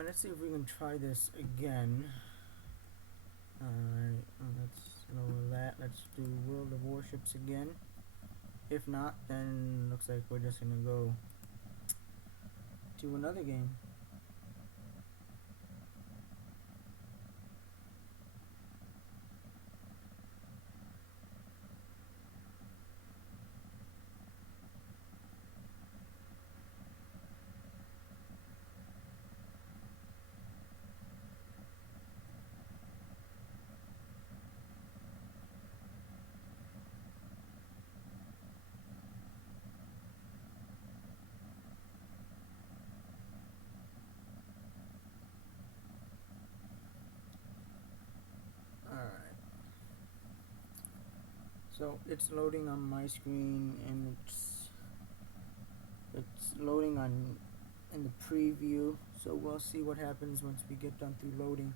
Alright, let's see if we can try this again. Alright, let's lower that. Let's do World of Warships again. If not, then looks like we're just gonna go to another game. Alright. So it's loading on my screen and it's loading on in the preview, so we'll see what happens once we get done through loading.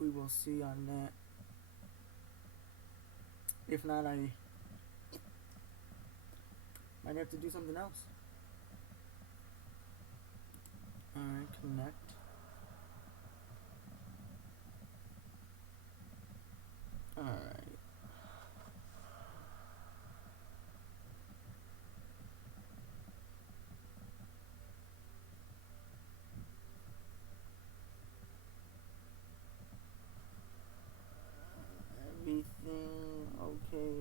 We will see on that. If not, I might have to do something else. Alright, connect. Alright. Everything okay.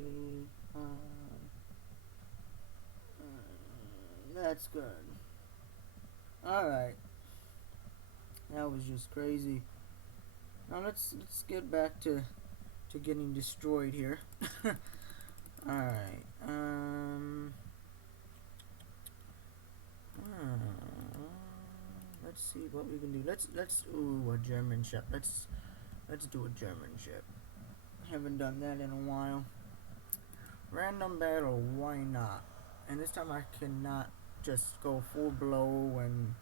That's good. Alright. That was just crazy. Now let's get back to getting destroyed here. Alright. Let's see what we can do. Let's ooh, a German ship. Let's do a German ship. Haven't done that in a while. Random battle, why not? And this time I cannot just go full blow and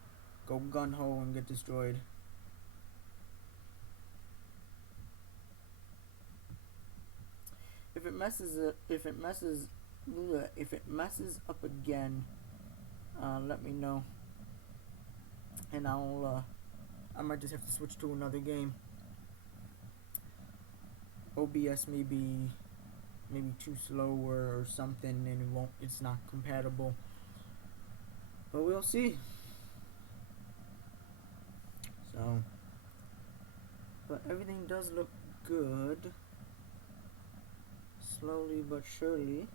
go gun ho and get destroyed. If it messes up again, let me know, and I might just have to switch to another game. OBS may be maybe too slow or something, and it's not compatible. But we'll see. So, but everything does look good. Slowly but surely.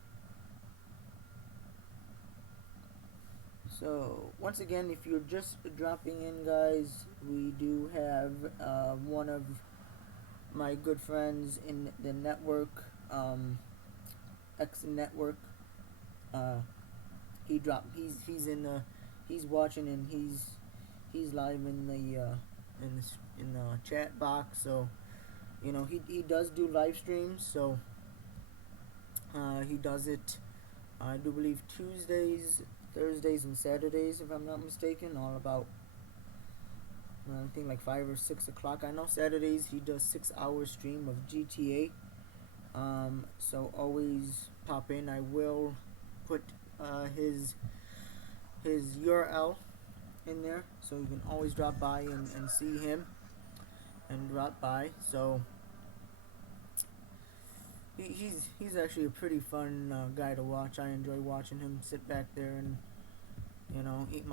So, once again, if you're just dropping in, guys, we do have one of my good friends in the network, X network. He's watching, and he's live in the chat box. So, you know, he does do live streams. So he does it, I do believe, Tuesdays, Thursdays, and Saturdays, if I'm not mistaken. All about, I think, like 5 or 6 o'clock. I know Saturdays he does 6-hour stream of GTA. So always pop in. I will put his URL in there, so you can always drop by and see him and drop by. So he's actually a pretty fun guy to watch. I enjoy watching him sit back there and, you know, eat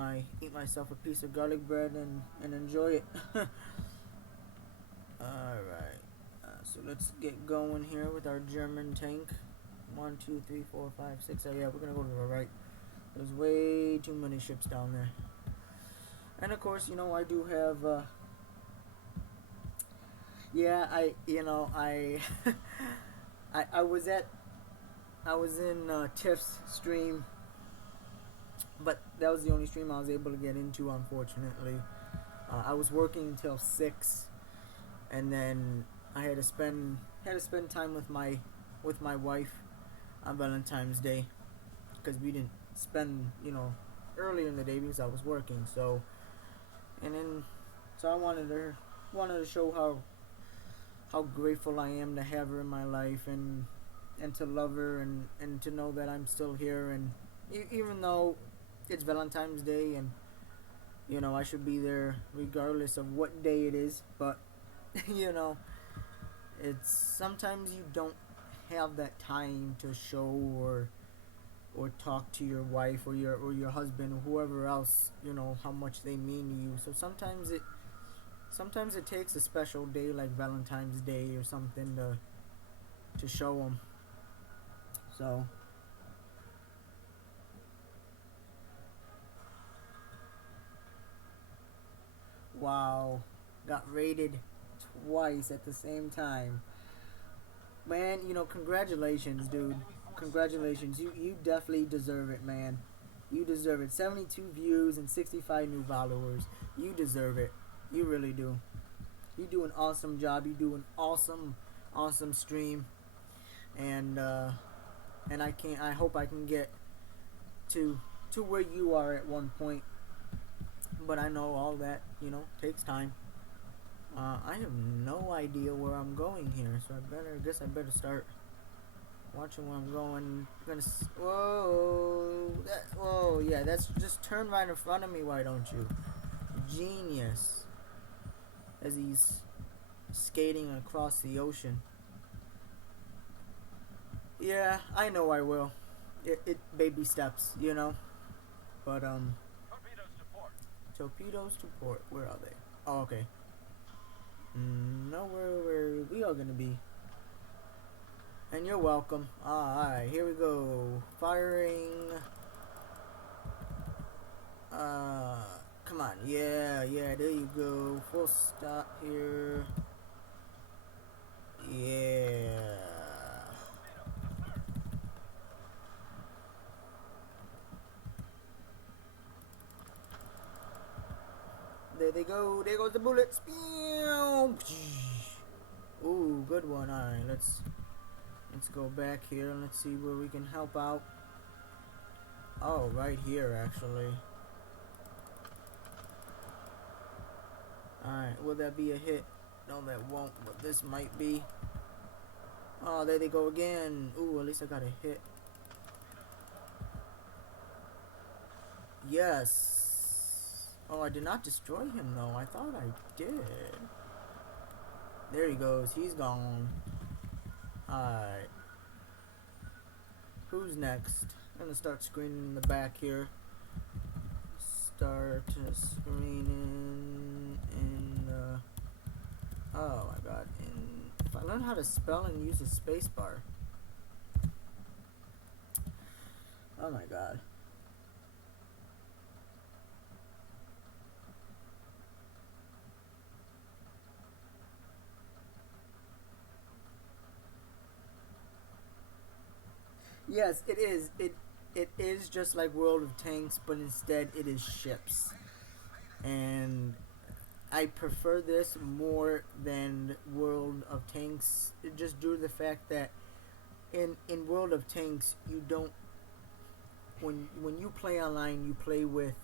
myself a piece of garlic bread and enjoy it. Alright, so let's get going here with our German tank. 1, 2, 3, 4, 5, 6. Oh yeah, we're gonna go to the right. There's way too many ships down there. And of course, you know, I do have yeah, I was in Tiff's stream, but that was the only stream I was able to get into, unfortunately. I was working until 6, and then I had to spend time with my wife on Valentine's Day, because we didn't spend, you know, earlier in the day because I was working. So, and then I wanted to show how grateful I am to have her in my life, and and to love her, and to know that I'm still here, and even though it's Valentine's Day, and I should be there regardless of what day it is, but you know it's sometimes you don't have that time to show or talk to your wife or your husband or whoever else, how much they mean to you. So sometimes it takes a special day like Valentine's Day or something to show them. So wow, got raided twice at the same time. Man, congratulations, dude. Congratulations. You definitely deserve it, man. You deserve it. 72 views and 65 new followers. You deserve it. You really do. You do an awesome job. You do an awesome stream, and I hope I can get to where you are at one point. But I know all that takes time. I have no idea where I'm going here, so I guess I better start watching where I'm going. Whoa, yeah, that's just turn right in front of me. Why don't you? Genius. As he's skating across the ocean. Yeah, I know I will. It baby steps. But torpedoes to port. Where are they? Oh, okay. Nowhere where we are gonna be. And you're welcome. Alright, here we go. Firing. Come on. Yeah, there you go. Full stop here. Yeah. There they go. There goes the bullets. Ooh, good one. Alright, let's go back here and let's see where we can help out. Oh, right here actually. Alright, will that be a hit? No, that won't, but this might be. Oh, there they go again. Ooh, at least I got a hit. Yes. Oh, I did not destroy him though. I thought I did. There he goes. He's gone. Alright. Who's next? I'm gonna start screening in the back here. Start screening in the... Oh my god. If I learn how to spell and use the spacebar. Oh my god. Yes, it is. It is just like World of Tanks, but instead it is ships. And I prefer this more than World of Tanks, just due to the fact that in World of Tanks you don't, when you play online, you play with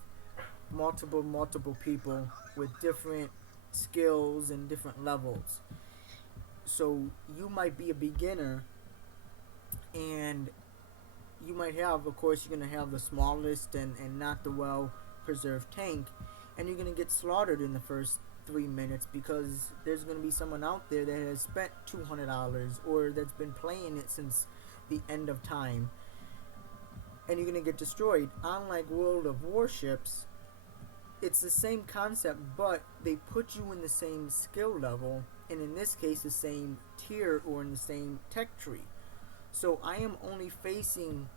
multiple people with different skills and different levels. So you might be a beginner, and you might have, of course, you're going to have the smallest and not the well preserved tank, and you're going to get slaughtered in the first 3 minutes because there's going to be someone out there that has spent $200 or that's been playing it since the end of time, and you're going to get destroyed. Unlike World of Warships, it's the same concept, but they put you in the same skill level, and in this case, the same tier or in the same tech tree. So I am only facing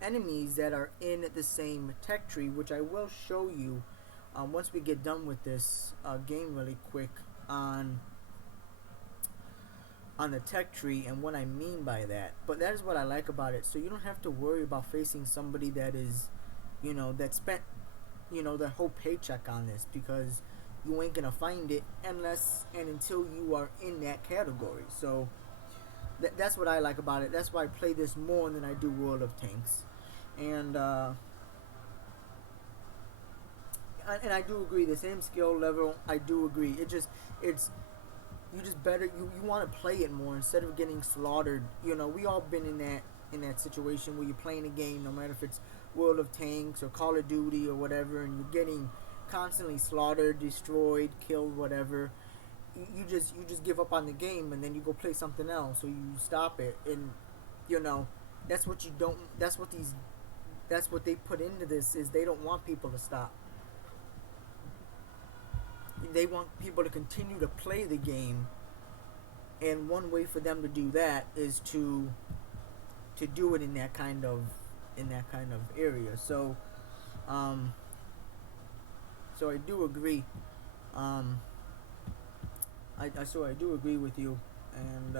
enemies that are in the same tech tree, which I will show you once we get done with this game really quick on the tech tree and what I mean by that. But that is what I like about it. So you don't have to worry about facing somebody that is, that spent, their whole paycheck on this, because you ain't gonna find it unless and until you are in that category. So that's what I like about it. That's why I play this more than I do World of Tanks. And I do agree, the same skill level, I do agree. It's you just better you want to play it more instead of getting slaughtered. You know, we all been in that situation where you're playing a game, no matter if it's World of Tanks or Call of Duty or whatever, and you're getting constantly slaughtered, destroyed, killed, whatever. You just give up on the game, and then you go play something else, or you stop it, and you know that's what you don't. That's what they put into this is they don't want people to stop. They want people to continue to play the game, and one way for them to do that is to do it in that kind of area. Um, so I do agree. Um, I do agree with you, and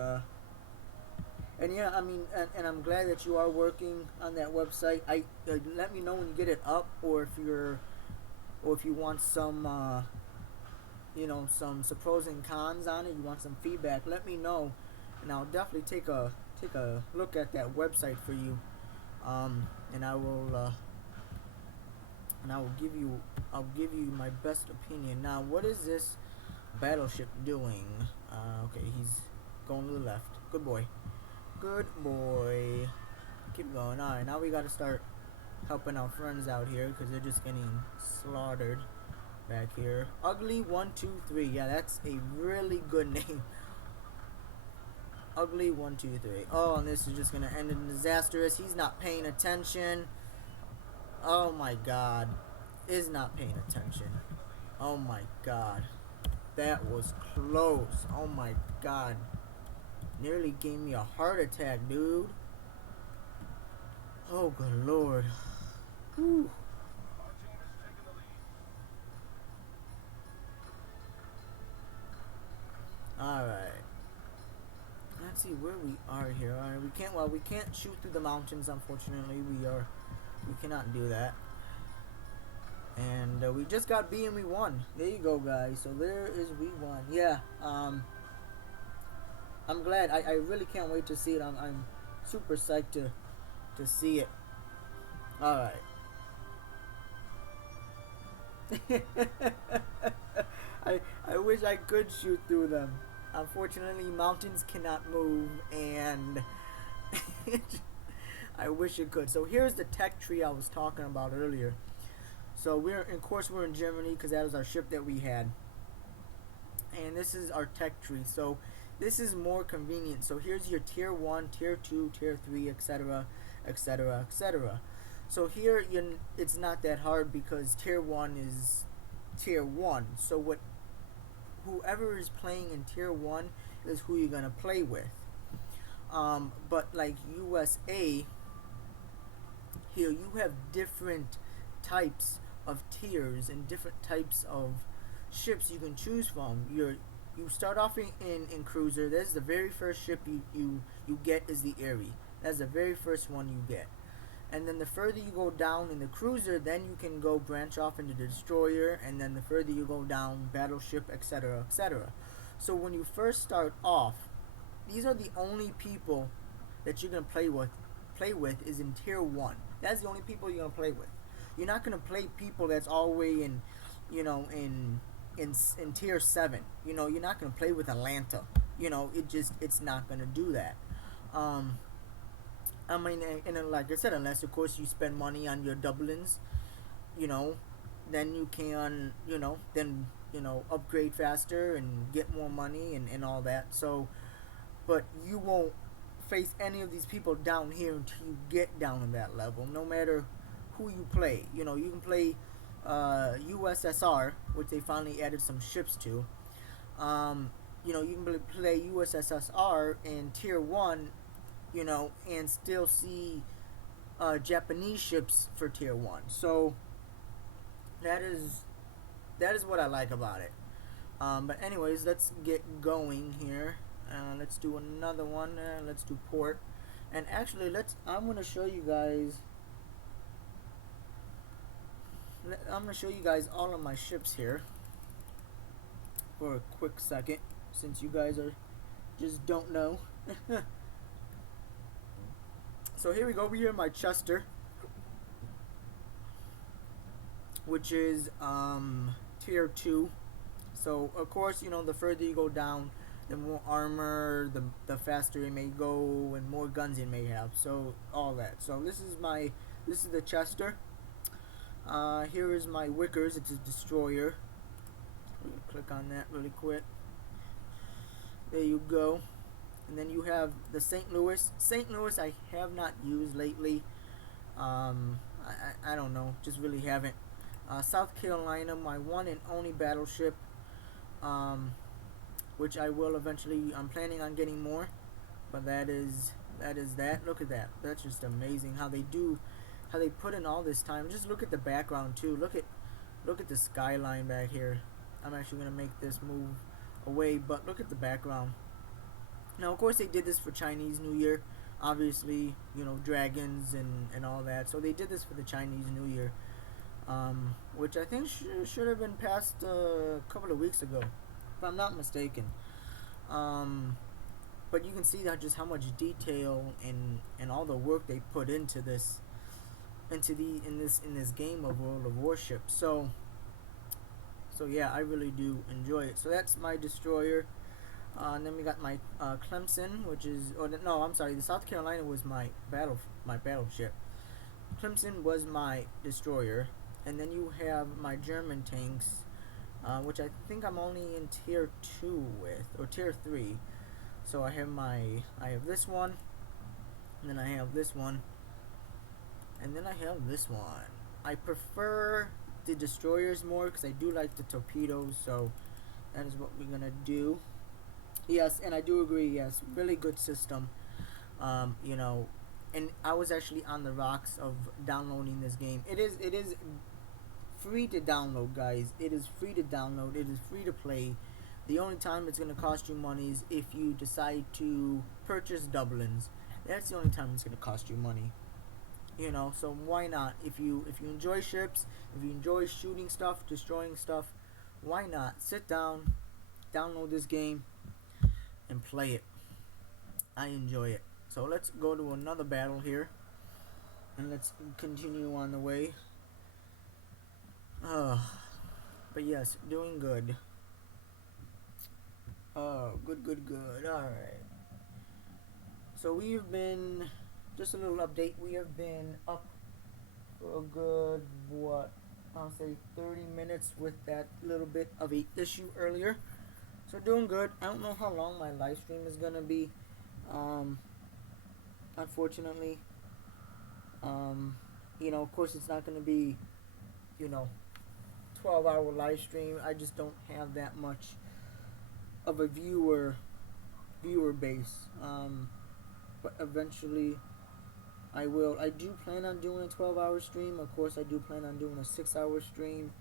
yeah, I mean, and I'm glad that you are working on that website. Let me know when you get it up, or if you want some some pros and cons on it. You want some feedback? Let me know, and I'll definitely take a look at that website for you. Um, and I will I'll give you my best opinion. Now, what is this battleship doing? Okay, he's going to the left. Good boy. Good boy. Keep going. Alright, now we gotta start helping our friends out here because they're just getting slaughtered back here. Ugly123. Yeah, that's a really good name. Ugly123. Oh, and this is just gonna end in disaster as he's not paying attention. Oh my god. Is not paying attention. Oh my god. That was close. Oh my god. Nearly gave me a heart attack, dude. Oh, good lord. Whew. Alright. Let's see where we are here. Alright, we can't shoot through the mountains, unfortunately. We cannot do that. And we just got B and we won. There you go, guys. So there is we won. Yeah. I'm glad. I really can't wait to see it. I'm super psyched to see it. All right. I wish I could shoot through them. Unfortunately, mountains cannot move, and I wish it could. So here's the tech tree I was talking about earlier. So we're in Germany because that was our ship that we had, and this is our tech tree. So this is more convenient. So here's your tier 1, tier 2, tier 3, etc., etc., etc. So here it's not that hard because tier 1 is tier 1. So whoever is playing in tier 1 is who you're going to play with. But like USA, here you have different types of tiers and different types of ships you can choose from. You start off in cruiser. That's the very first ship you get is the Erie. That's the very first one you get. And then the further you go down in the cruiser, then you can go branch off into the destroyer, and then the further you go down, battleship, etc., etc. So when you first start off, these are the only people that you're gonna play with. Play with is in tier 1. That's the only people you're gonna play with. You're not gonna play people that's all the way in, in tier 7. You're not gonna play with Atlanta. It's not gonna do that. I mean, and like I said, unless of course you spend money on your doublins, you know, then you can, upgrade faster and get more money and all that. So, but you won't face any of these people down here until you get down to that level, no matter who you play. You can play USSR, which they finally added some ships to. You can play USSR in tier 1, and still see Japanese ships for tier 1. So that is what I like about it. But anyways, let's get going here. Let's do another one. Let's do port. And actually, I'm gonna show you guys. I'm gonna show you guys all of my ships here for a quick second, since you guys just don't know. So here we go. We're here in my Chester, which is tier 2. So of course, the further you go down, the more armor, the faster it may go, and more guns it may have. So all that. So this is the Chester. Here is my Wickers. It's a destroyer. Click on that really quick. There you go. And then you have the St. Louis. St. Louis I have not used lately. I don't know. Just really haven't. South Carolina, my one and only battleship. Um, which I will eventually. I'm planning on getting more. But that. Look at that. That's just amazing how they do, how they put in all this time. Just look at the background too. Look at the skyline back here. I'm actually gonna make this move away, but look at the background. Now, of course, they did this for Chinese New Year. Obviously, dragons and all that. So they did this for the Chinese New Year, which I think should have been passed a couple of weeks ago, if I'm not mistaken. Um, but you can see that just how much detail and all the work they put into this, in this game of World of Warships. So yeah, I really do enjoy it. So that's my destroyer. And then we got my Clemson, which is, no, I'm sorry, the South Carolina was my battleship. Clemson was my destroyer, and then you have my German tanks, which I think I'm only in tier 2 with, or tier 3. So I have this one, and then I have this one, and then I have this one. I prefer the destroyers more because I do like the torpedoes, so that is what we're gonna do. Yes, and I do agree. Yes, really good system. And I was actually on the rocks of downloading this game. It is free to download, guys. It is free to download. It is free to play. The only time it's gonna cost you money is if you decide to purchase Dublins. That's the only time it's gonna cost you money. So why not? If you enjoy ships, if you enjoy shooting stuff, destroying stuff, why not sit down, download this game, and play it. I enjoy it. So let's go to another battle here, and let's continue on the way. Uh, but yes, doing good. Oh, good. All right. So we've been, just a little update. We have been up for a good I'll say 30 minutes with that little bit of a issue earlier. So doing good. I don't know how long my live stream is gonna be. Um, Unfortunately, of course, it's not gonna be, you know, 12-hour live stream. I just don't have that much of a viewer base. But eventually, I will. I do plan on doing a 12-hour stream. Of course, I do plan on doing a 6-hour stream,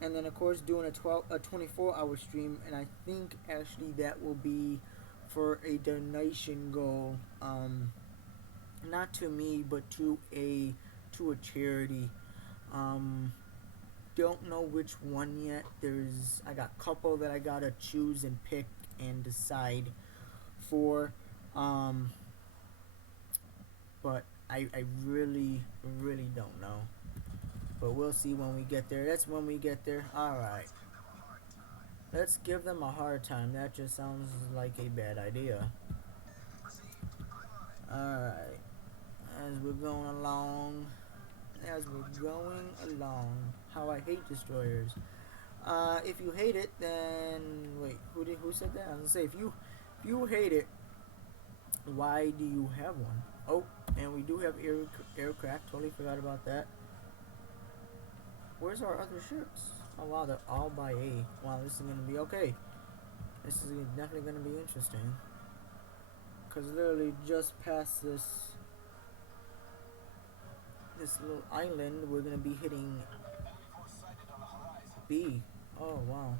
and then of course doing a 24-hour stream. And I think actually that will be for a donation goal. Not to me, but to a charity. Um, don't know which one yet. I got a couple that I gotta choose and pick and decide for. But I really, really don't know. But we'll see when we get there. That's when we get there. Alright. Let's give them a hard time. That just sounds like a bad idea. Alright. As we're going along. How I hate destroyers. If you hate it, then wait, who said that? I was gonna say if you hate it, why do you have one? Oh, and we do have aircraft. Totally forgot about that. Where's our other ships? Oh wow, they're all by A. Wow, this is gonna be okay. This is definitely gonna be interesting. Cause literally just past this little island, we're gonna be hitting B. Oh wow.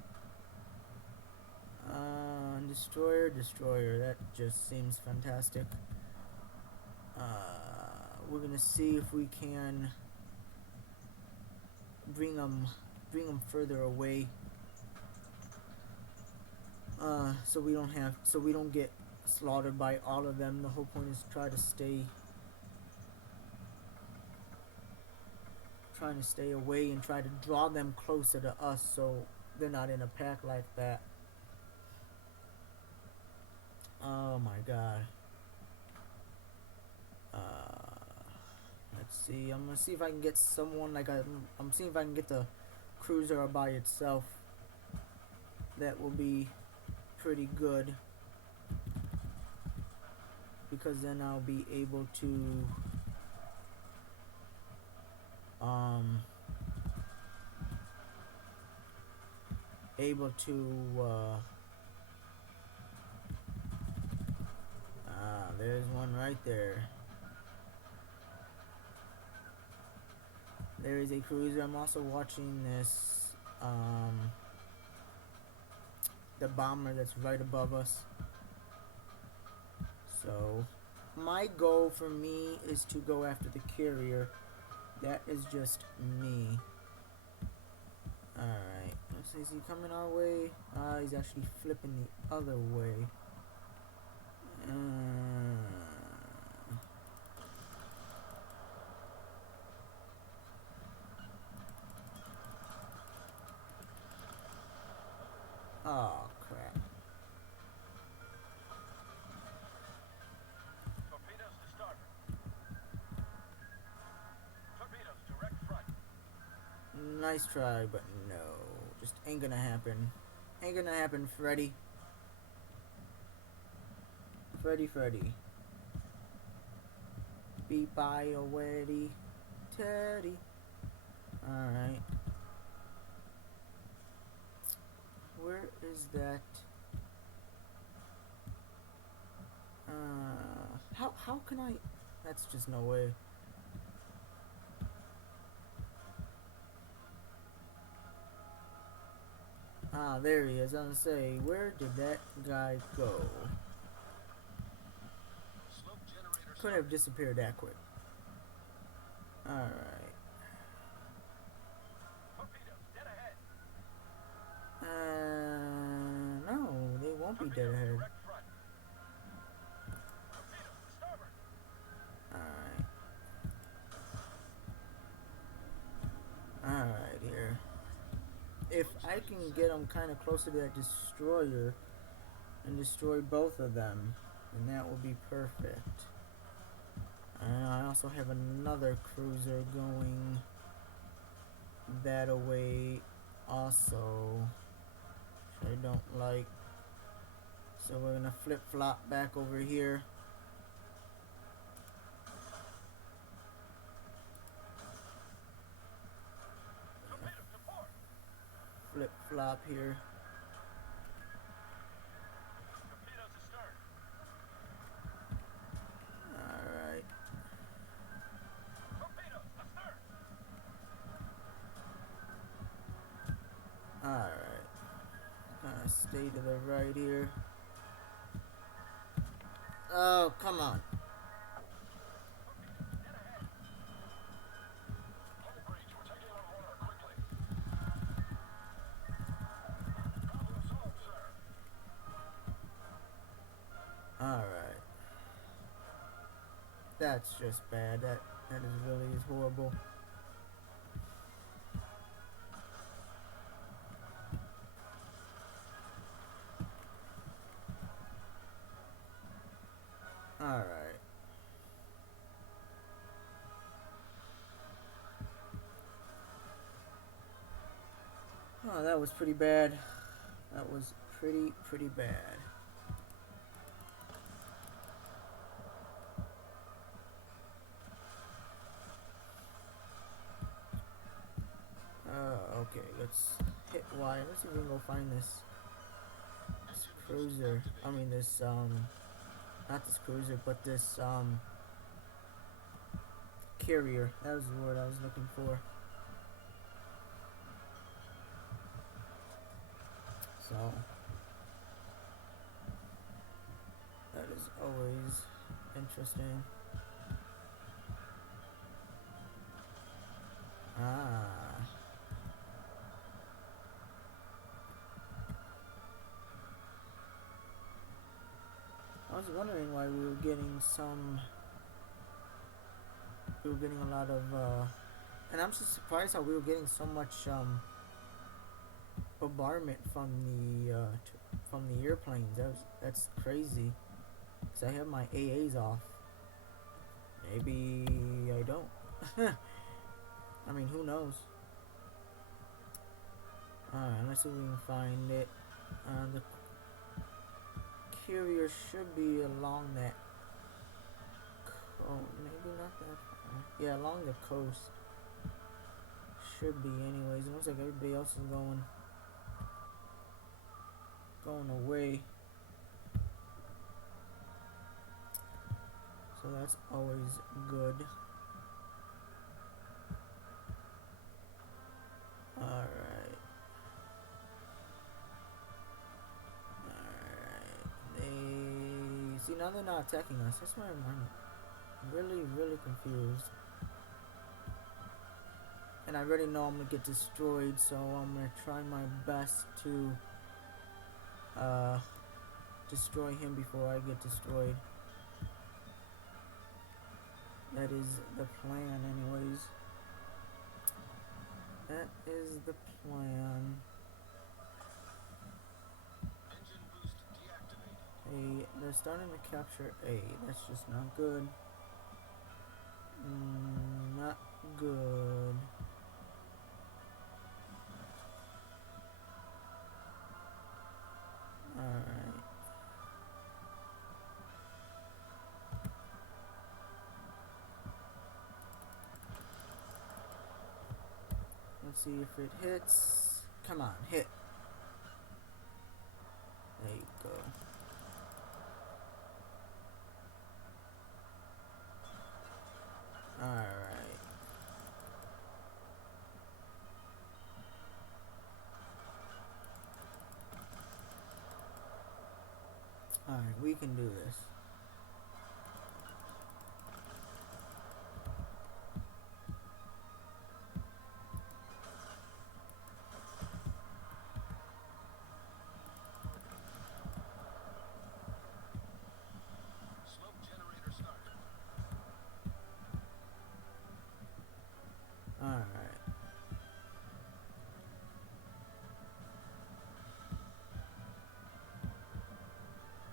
Destroyer. That just seems fantastic. We're gonna see if we can bring them further away. So we don't get slaughtered by all of them. The whole point is trying to stay away and try to draw them closer to us so they're not in a pack like that. god. Uh, let's see. I'm gonna see if I can get someone like I'm seeing if I can get the cruiser by itself. That will be pretty good because then I'll be able to um able to there's one right there. There is a cruiser. I'm also watching this the bomber that's right above us. So my goal for me is to go after the carrier. That is just me. Alright. Let's see, is he coming our way? He's actually flipping the other way. Oh, crap. Torpedoes to starboard. Torpedoes direct front. Nice try, but no. Just ain't gonna happen. Ain't gonna happen, Freddy. Freddy. Be by already, Teddy. Alright. Where is that? How can I? That's just no way. There he is. I'm gonna say, where did that guy go? Couldn't have disappeared that quick. Alright. No, they won't be dead ahead. Alright. Alright, here. If I can get them kind of closer to that destroyer and destroy both of them, then that will be perfect. I also have another cruiser going that away also, which I don't like. So we're gonna flip-flop back over here. Flip-flop here. Alright. Alright. Gonna stay to the right here. Oh, come on. Alright. That's just bad. That is really is horrible. Alright. Oh, that was pretty bad. That was pretty bad. Okay, let's hit Y. Let's see if we can go find this cruiser. I mean this not this cruiser, but this carrier. That was the word I was looking for. So that is always interesting. I was wondering why we were getting a lot of, and I'm just surprised how we were getting so much, bombardment from the airplanes. That's crazy. Because I have my AAs off. Maybe I don't. I mean, who knows? Alright, let's see if we can find it. The carrier should be along that coast. Maybe not that far. Yeah, along the coast. Should be anyways. It looks like everybody else is going away. So that's always good. Alright. See, now they're not attacking us. That's why I'm really confused. And I already know I'm gonna get destroyed, so I'm gonna try my best to destroy him before I get destroyed. That is the plan, anyways. That is the plan. Engine boost deactivated. Hey, they're starting to capture A. That's just not good. Not good. Alright. Let's see if it hits. Come on, hit. There you go. Alright. Alright, we can do this. Smoke generator started. Alright.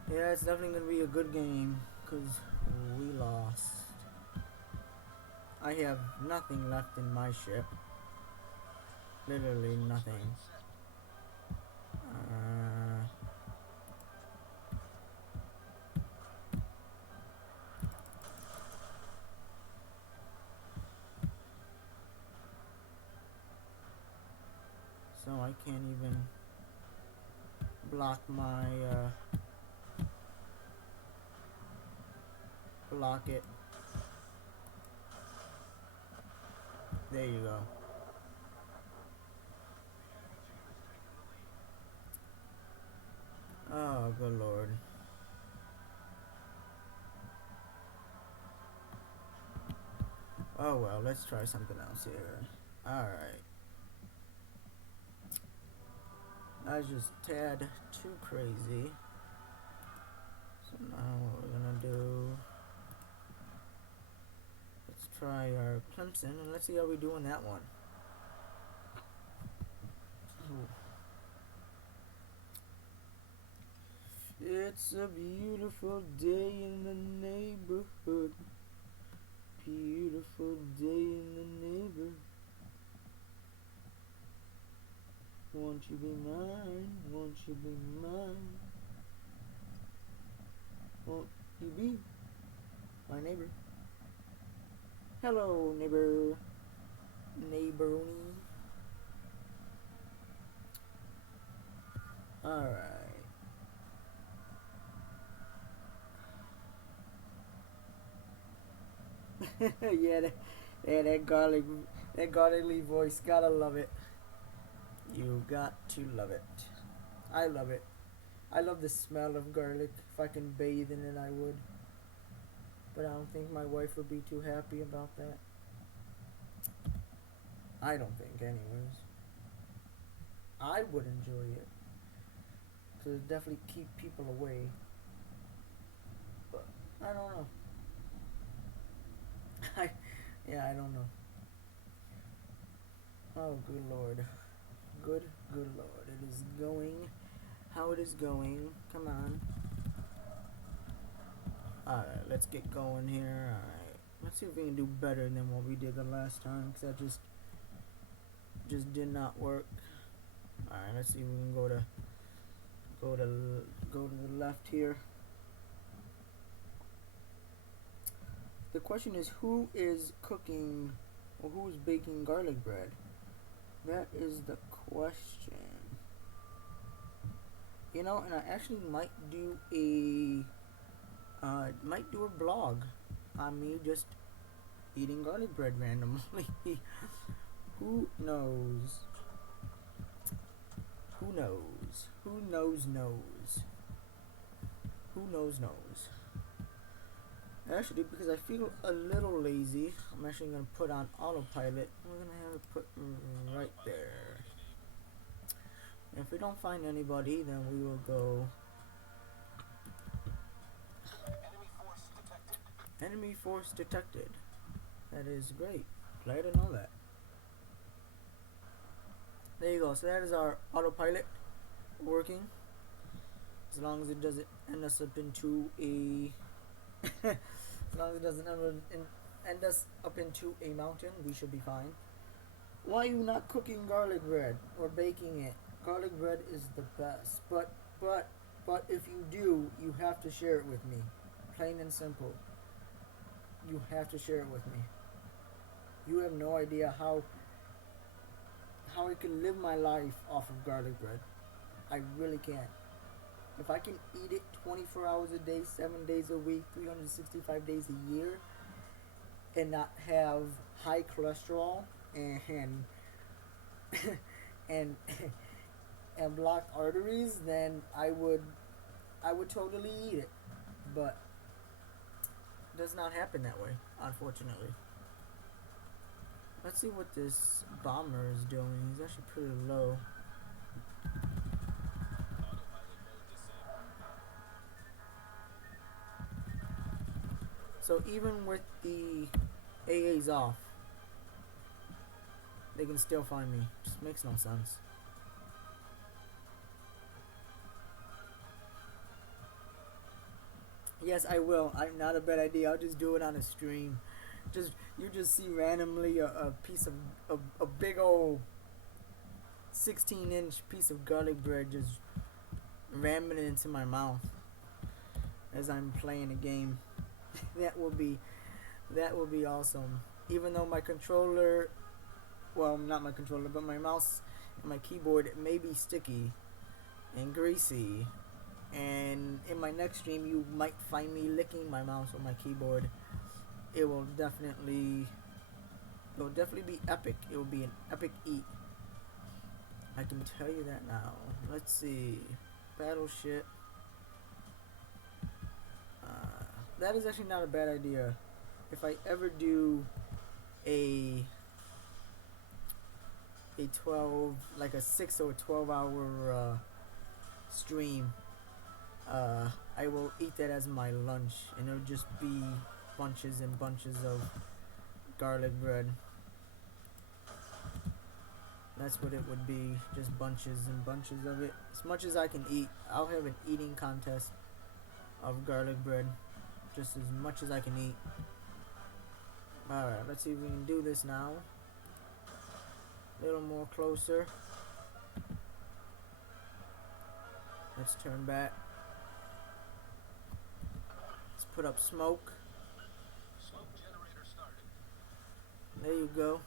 Yeah, it's definitely going to be a good game, because we lost. I have nothing left in my ship. Literally nothing. So I can't even block my, block it. There you go. Oh, good lord. Oh well, let's try something else here. Alright. That's just tad too crazy. So now what we're gonna do, let's try our Clemson and let's see how we do in that one. Ooh. It's a beautiful day in the neighborhood. Beautiful day in the neighborhood. Won't you be mine? Won't you be mine? Won't you be my neighbor? Hello, neighbor. Neighborony. Alright. Yeah, that garlic voice, gotta love it. You got to love it. I love it. I love the smell of garlic. If I can bathe in it, I would. But I don't think my wife would be too happy about that. I don't think, anyways. I would enjoy it. Because it definitely keep people away. But I don't know. I don't know. Oh, good lord. Good lord. It is going how it is going. Come on. Alright, let's get going here. Alright. Let's see if we can do better than what we did the last time, because that just did not work. Alright, let's see if we can go to the left here. The question is, who is cooking or who is baking garlic bread? That is the question. You know, and I actually might do a blog on me just eating garlic bread randomly. Who knows? Who knows? Who knows? Who knows? Actually, because I feel a little lazy, I'm actually going to put on autopilot. We're going to have it put right there. If we don't find anybody, then we will go... Enemy force detected. That is great. Glad to know that. There you go. So that is our autopilot working. As long as it doesn't end us up into a... as long as it doesn't end us up into a mountain, we should be fine. Why are you not cooking garlic bread or baking it? Garlic bread is the best. But if you do, you have to share it with me. Plain and simple. You have to share it with me. You have no idea how I can live my life off of garlic bread. I really can't. If I can eat it 24 hours a day, 7 days a week, 365 days a year, and not have high cholesterol and and and blocked arteries, then I would totally eat it. But it does not happen that way, unfortunately. Let's see what this bomber is doing. He's actually pretty low. So even with the AAs off, they can still find me. Just makes no sense. Yes, I will. I'm not a bad idea. I'll just do it on a stream. You just see randomly a piece of a big old 16-inch piece of garlic bread just ramming it into my mouth as I'm playing a game. that will be awesome. Even though my controller, well, not my controller, but my mouse and my keyboard may be sticky and greasy, and in my next stream you might find me licking my mouse or my keyboard. It will definitely be epic. It will be an epic eat. I can tell you that now. Let's see. Battleship. That is actually not a bad idea. If I ever do a 12, like a 6 or 12 hour stream, I will eat that as my lunch, and it'll just be bunches and bunches of garlic bread. That's what it would be, just bunches and bunches of it. As much as I can eat. I'll have an eating contest of garlic bread, just as much as I can eat. Alright, let's see if we can do this now. A little more closer. Let's turn back. Let's put up smoke. Smoke generator started. There you go.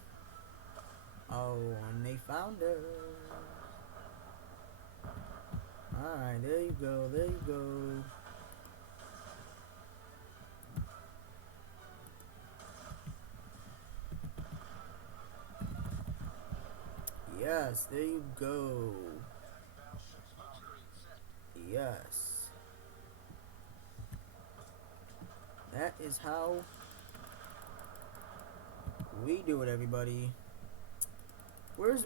Oh, and they found her. Alright, there you go. Yes, there you go. Yes. That is how we do it, everybody. Where's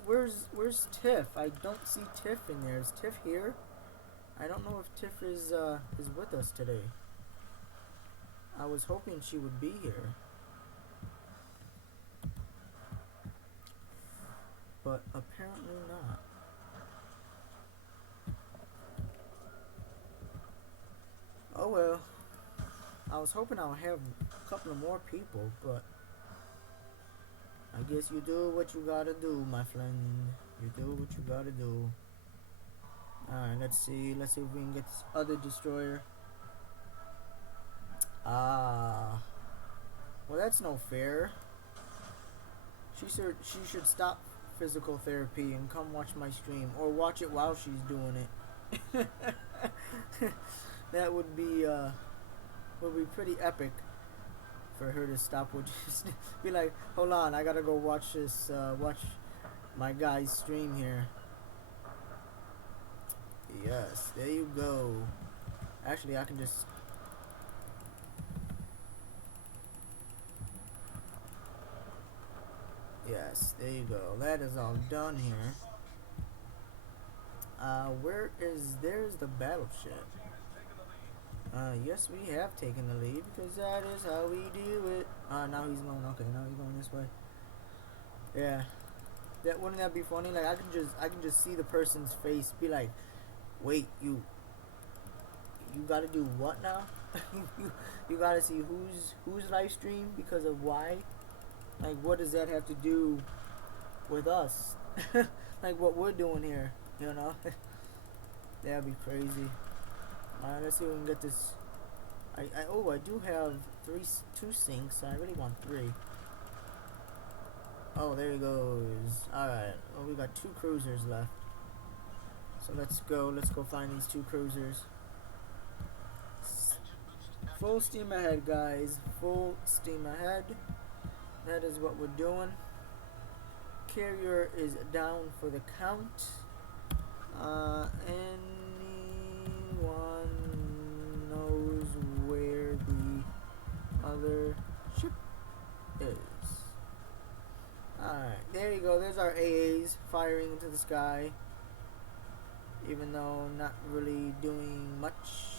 Tiff? I don't see Tiff in there. Is Tiff here? I don't know if Tiff is with us today. I was hoping she would be here, but apparently not. Oh well. I was hoping I would have a couple of more people, but I guess you do what you gotta do, my friend. You do what you gotta do. Alright, let's see. Let's see if we can get this other destroyer. Ah. Well, that's no fair. She should stop physical therapy and come watch my stream. Or watch it while she's doing it. That would be pretty epic for her to stop what just be like, hold on, I gotta go watch this watch my guy's stream here. Yes, there you go. Actually, I can just yes, there you go. That is all done here. Where is there's the battleship? Yes, we have taken the lead because that is how we do it. Now he's going. Okay, now he's going this way. Yeah, that wouldn't that be funny? Like I can just see the person's face, be like, wait, you gotta do what now? You gotta see who's live stream because of why? Like, what does that have to do with us? Like what we're doing here, you know? That'd be crazy. Let's see if we can get this. I do have two sinks. I really want three. Oh, there he goes. Alright, well, we got two cruisers left. So let's go find these two cruisers. Full steam ahead, guys. Full steam ahead. That is what we're doing. Carrier is down for the count. Anyone knows where the other ship is? Alright, there you go. There's our AAs firing into the sky. Even though not really doing much.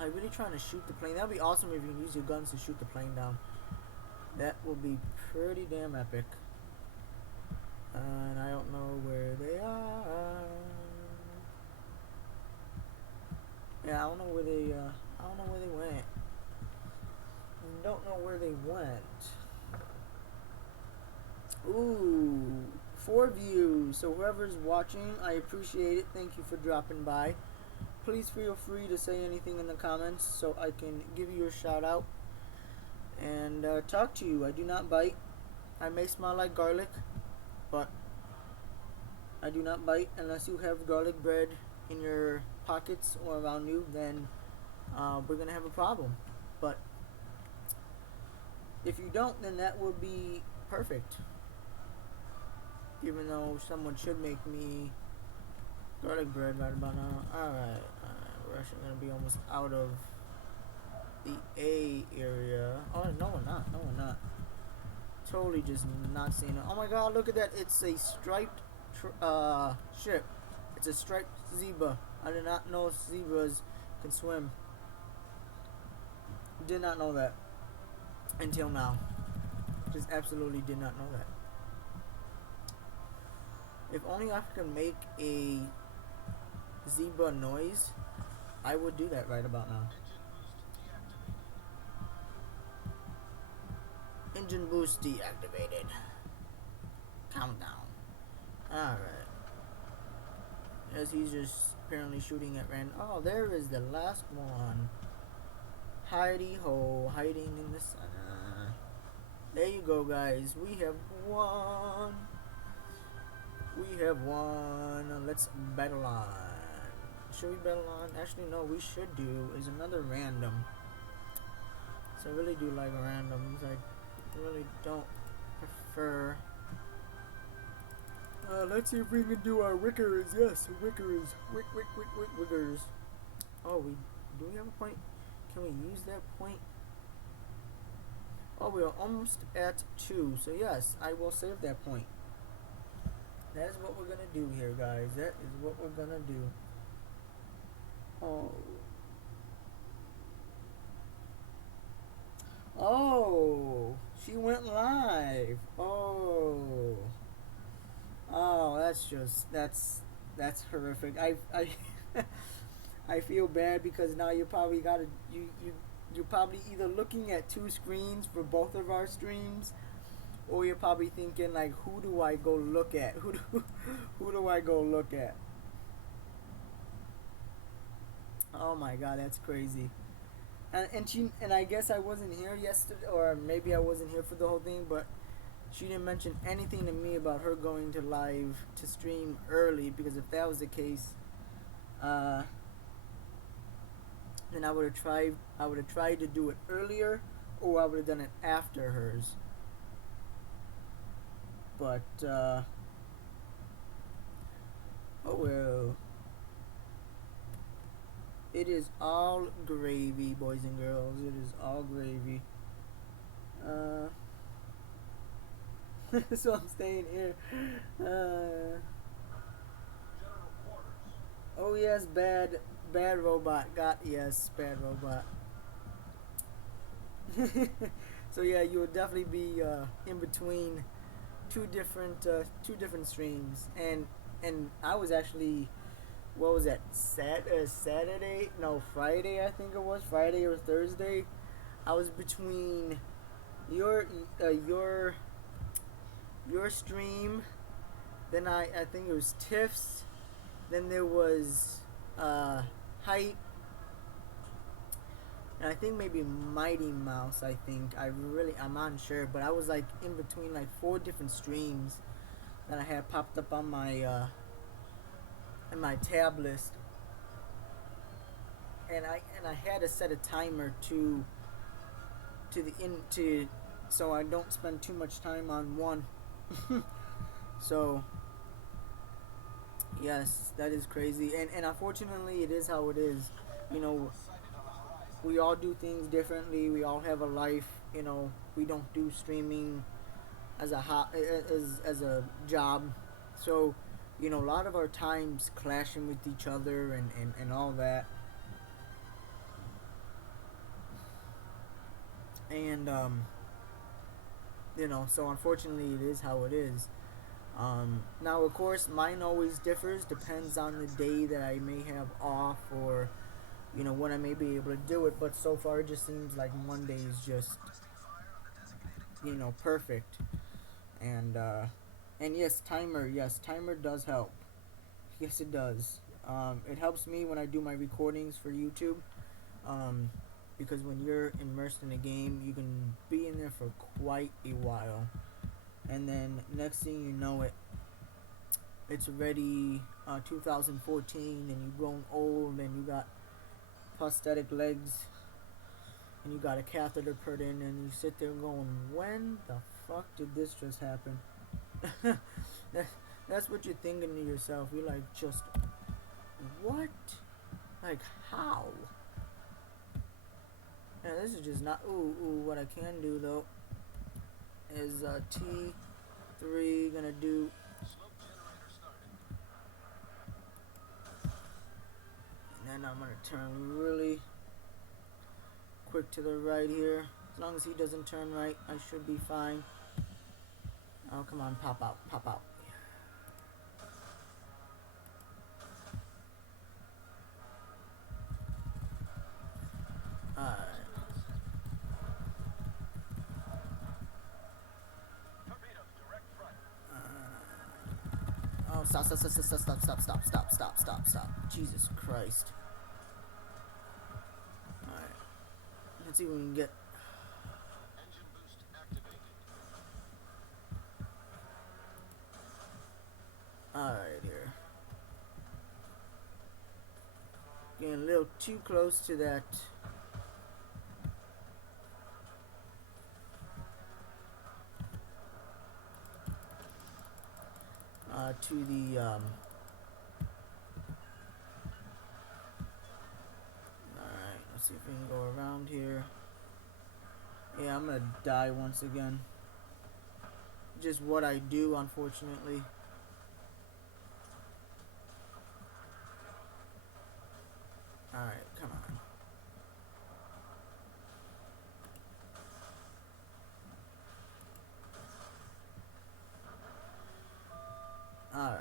I'm really trying to shoot the plane. That'd be awesome if you can use your guns to shoot the plane down. That would be pretty damn epic. And I don't know where they are. Yeah, I don't know where they went. Don't know where they went. Ooh, 4 views. So whoever's watching, I appreciate it. Thank you for dropping by. Please feel free to say anything in the comments so I can give you a shout out and talk to you. I do not bite. I may smell like garlic, but I do not bite unless you have garlic bread in your pockets or around you. Then we're gonna have a problem. But if you don't, then that would be perfect. Even though someone should make me garlic bread right about now. Alright, we're actually gonna be almost out of the A area. Oh no, we're not. No, we're not. Totally just not seeing it. Oh my god, look at that. It's a striped ship. It's a striped zebra. I did not know zebras can swim. Did not know that until now. Just absolutely did not know that. If only I could make a zebra noise, I would do that right about now. Engine boost deactivated. Countdown. Alright. As he's just apparently shooting at random. Oh, there is the last one. Hidey ho, hiding in the center. There you go, guys. We have won. We have won. Let's battle on. Should we battle on? Actually, no, we should do is another random. So I really do like randoms. I really don't prefer. Let's see if we can do our wickers. Yes, wickers. Wickers. Oh, do we have a point? Can we use that point? Oh, we are almost at 2. So yes, I will save that point. That is what we're gonna do here, guys. That is what we're gonna do. Oh. Oh, she went live. Oh. Oh, that's horrific. I I feel bad because now you probably gotta you're probably either looking at two screens for both of our streams, or you're probably thinking like, who do I go look at? Who do I go look at? Oh my god, that's crazy. And I guess I wasn't here yesterday, or maybe I wasn't here for the whole thing, but she didn't mention anything to me about her going to live to stream early, because if that was the case, uh, then I would have tried to do it earlier, or I would have done it after hers. But oh well. It is all gravy, boys and girls. It is all gravy. Uh, so I'm staying here. Uh, General quarters. oh yes, bad robot. Got yes, bad robot. So yeah, you would definitely be in between two different streams, and I was actually, what was that, Saturday, no, Friday, I think it was Friday or Thursday. I was between your uh, your your stream, then I think it was Tiff's, then there was Hype, and I think maybe Mighty Mouse. I'm unsure, but I was like in between like four different streams that I had popped up on my in my tab list, and I had to set a timer to the in to so I don't spend too much time on one. So yes, that is crazy, and unfortunately, it is how it is. You know, Sighted on the horizon. we all do things differently. We all have a life. You know, we don't do streaming as as a job. So, you know, a lot of our times clashing with each other and all that. And you know, so unfortunately, it is how it is. Now, of course, mine always differs. Depends on the day that I may have off, or you know, when I may be able to do it. But so far, it just seems like Monday is just, you know, perfect. And and yes, timer does help. Yes, it does. It helps me when I do my recordings for YouTube. Um, because when you're immersed in a game, you can be in there for quite a while, and then next thing you know it's already 2014, and you've grown old, and you got prosthetic legs, and you got a catheter put in, and you sit there going, when the fuck did this just happen? That's what you're thinking to yourself. You're like, just what? Like, how? And this is just not. Ooh. What I can do though is T3 gonna do. Smoke generator started. And then I'm gonna turn really quick to the right here. As long as he doesn't turn right, I should be fine. Oh, come on, pop out, pop out. Alright. Torpedo, direct front. Oh, stop. Jesus Christ. Alright. Let's see if we can get. Engine boost activated. Alright, here. Getting a little too close to that. To the alright, let's see if we can go around here. Yeah, I'm gonna die once again. Just what I do, unfortunately. Alright, come on. Alright.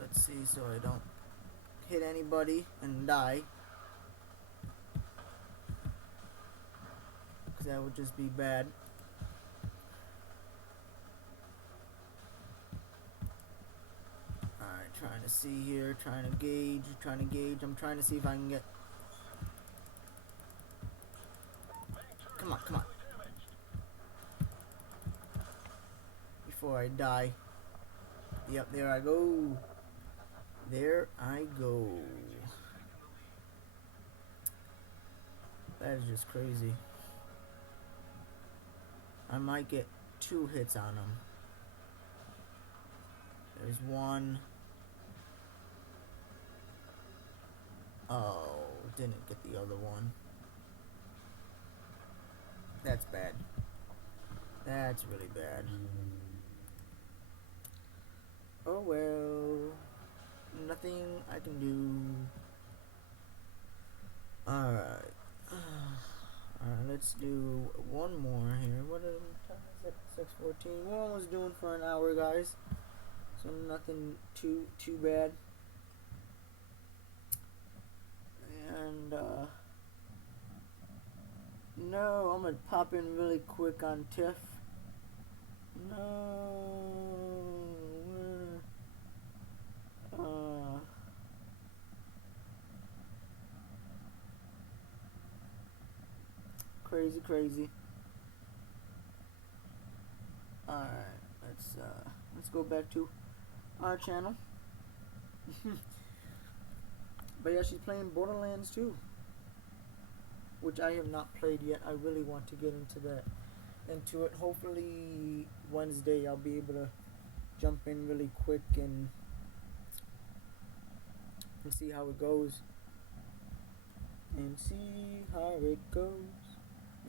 Let's so I don't hit anybody and die, because that would just be bad. Alright, trying to see here, trying to gauge. I'm trying to see if I can get... Come on, come on. Before I die. Yep, there I go. There I go. That is just crazy. I might get 2 hits on him. There's one. Oh, didn't get the other one. That's bad. That's really bad. Oh well. Nothing I can do. Alright. Alright, let's do one more here. What time is it? 6:14. We're almost doing for an hour, guys. So nothing too bad. And no, I'm gonna pop in really quick on Tiff. No, crazy. All right, let's go back to our channel. But yeah, she's playing Borderlands 2, which I have not played yet. I really want to get into it. Hopefully Wednesday I'll be able to jump in really quick and see how it goes. And see how it goes.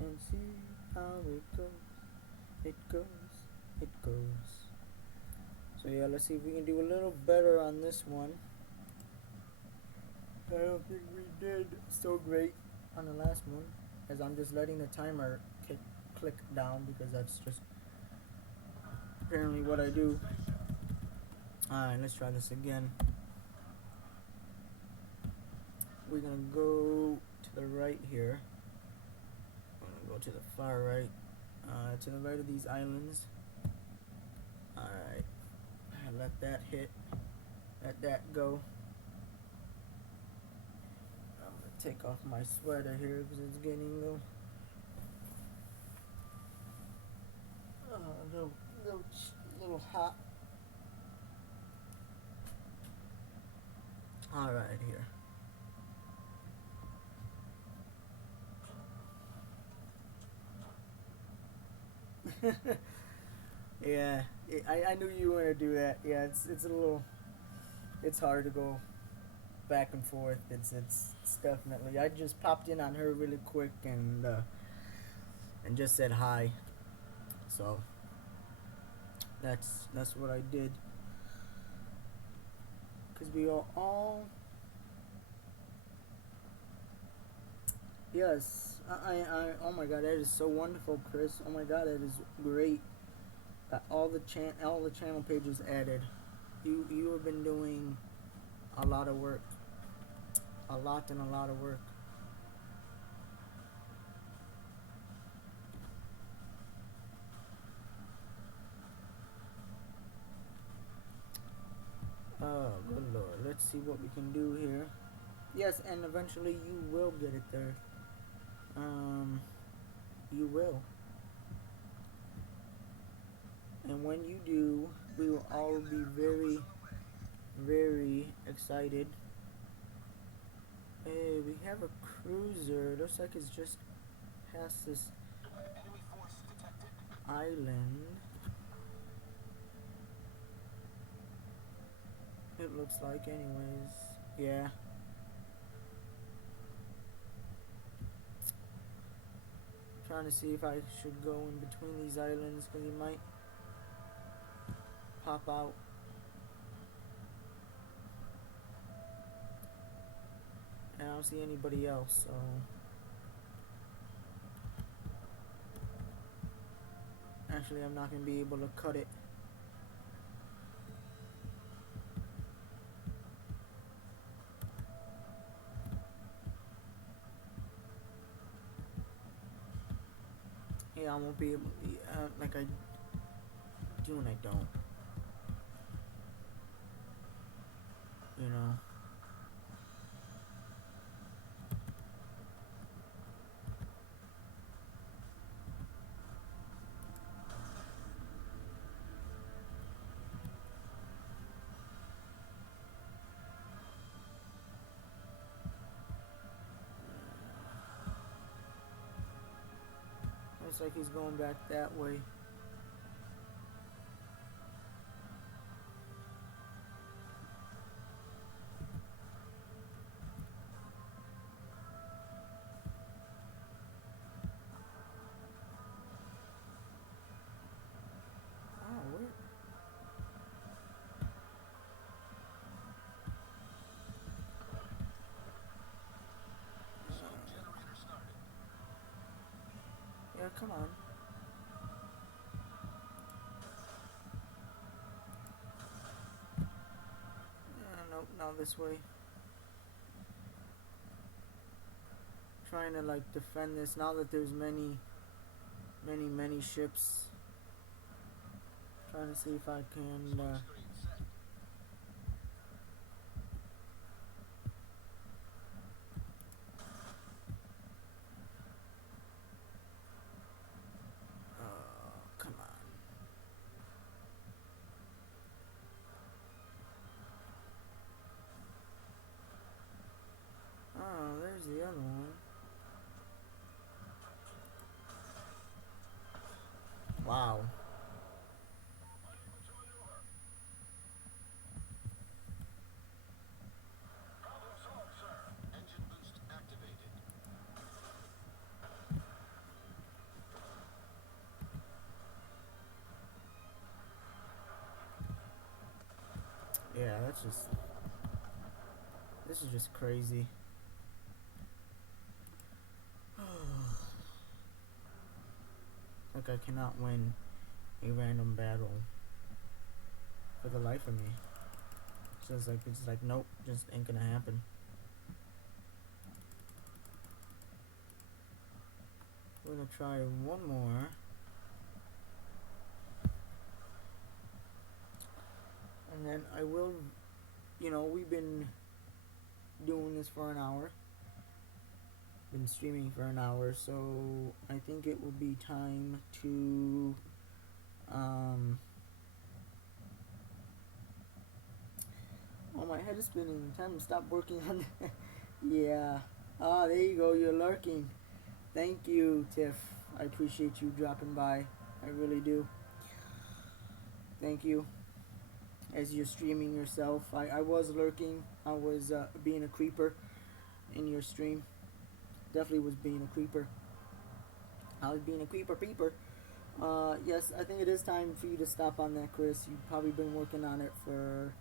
And see how it goes. It goes. So yeah, let's see if we can do a little better on this one. I don't think we did so great on the last one, as I'm just letting the timer click down, because that's just apparently what I do. Alright, let's try this again. We're gonna go to the right here. We're gonna go to the far right. To the right of these islands. Alright. Let that hit. Let that go. I'm gonna take off my sweater here because it's getting a little hot. Alright, here. Yeah, I knew you were gonna do that. Yeah, it's hard to go back and forth. It's definitely. I just popped in on her really quick and just said hi. So that's what I did. Cause we are all. Yes, I oh my god, that is so wonderful, Chris. Oh my god, that is great. Got all the channel pages added. You have been doing a lot of work. A lot of work. Oh, good lord. Let's see what we can do here. Yes, and eventually you will get it there. You will. And when you do, we will all be very, very excited. Hey, we have a cruiser. Looks like it's just past this Enemy force detected. island. It looks like, anyways. Yeah. Trying to see if I should go in between these islands, because he might pop out. And I don't see anybody else, so actually I'm not going to be able to cut it. I won't be able. Like I do and I don't. You know. Looks like he's going back that way. Oh, where? Zone generator started. Yeah, come on. Nope, not this way. Trying to like defend this now that there's many ships. Trying to see if I can. Smoke screen set. Oh, come on. Oh, there's the other one. Wow. Problem solved, sir. Engine boost activated. Yeah, that's just. This is just crazy. Like I cannot win a random battle for the life of me. It's like nope, just ain't gonna happen. We're gonna try one more. And then I will, we've been doing this for an hour. Been streaming for an hour, so I think it will be time to oh, my head is spinning. Time to stop working on that. Yeah. Ah, there you go. You're lurking. Thank you, Tiff. I appreciate you dropping by. I really do. Thank you. As you're streaming yourself, I was lurking. I was being a creeper in your stream. Definitely was being a creeper. I was being a creeper. Yes, I think it is time for you to stop on that, Chris. You've probably been working on it for,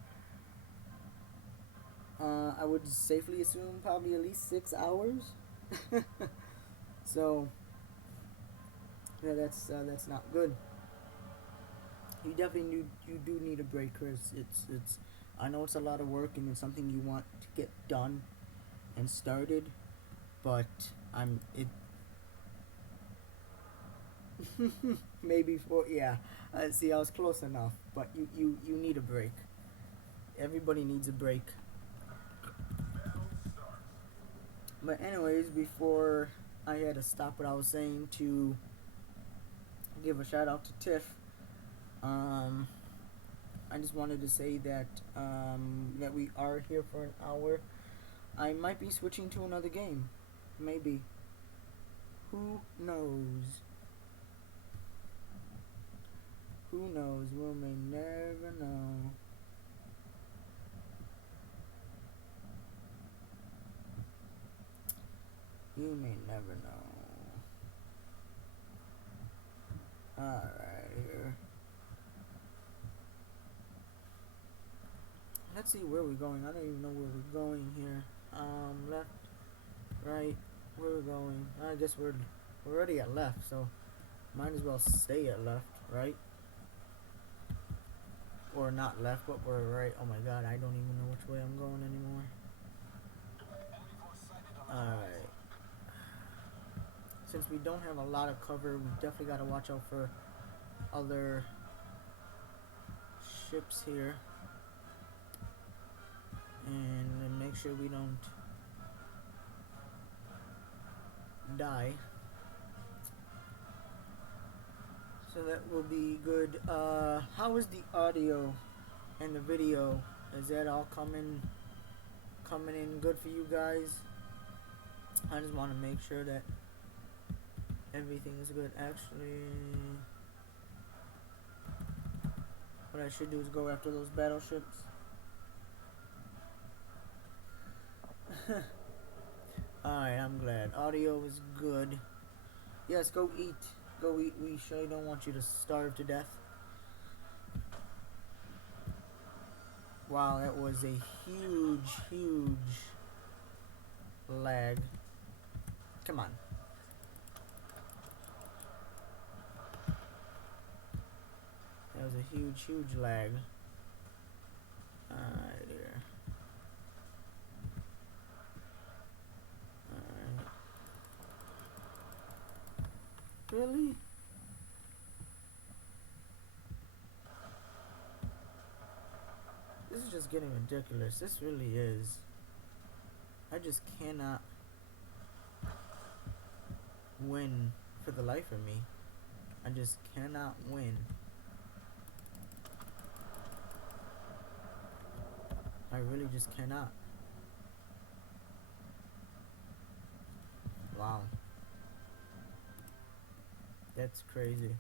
I would safely assume, probably at least 6 hours. So, yeah, that's not good. You do need a break, Chris. It's I know it's a lot of work and it's something you want to get done and started, but I'm it maybe for yeah. See, I was close enough, but you need a break. Everybody needs a break. Battle starts. But anyways, before I had to stop what I was saying to give a shout out to Tiff. Um, I just wanted to say that that we are here for an hour. I might be switching to another game, maybe. Who knows? Who knows? We may never know. You may never know. Alright, here. Let's see where we're going. I don't even know where we're going here. Left, right, where we're going. I guess we're already at left, so might as well stay at left, right? Or not left, but we're right. Oh my god, I don't even know which way I'm going anymore. Enemy force sighted on the Alright. since we don't have a lot of cover, we definitely got to watch out for other ships here, and make sure we don't die. So that will be good. How is the audio and the video? Is that all coming in good for you guys? I just want to make sure that everything is good. Actually, what I should do is go after those battleships. Alright, I'm glad. Audio is good. Yes, go eat. Go eat. We surely don't want you to starve to death. Wow, that was a huge lag. Come on. That was a huge lag. Alright, here. Alright. Really? This is just getting ridiculous. This really is. I just cannot win for the life of me. I just cannot win. I really just cannot. Wow. That's crazy.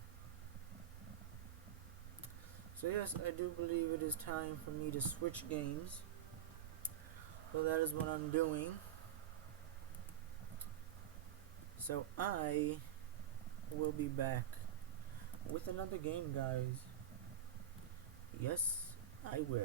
So yes, I do believe it is time for me to switch games. So that is what I'm doing. So I will be back with another game, guys. Yes, I will.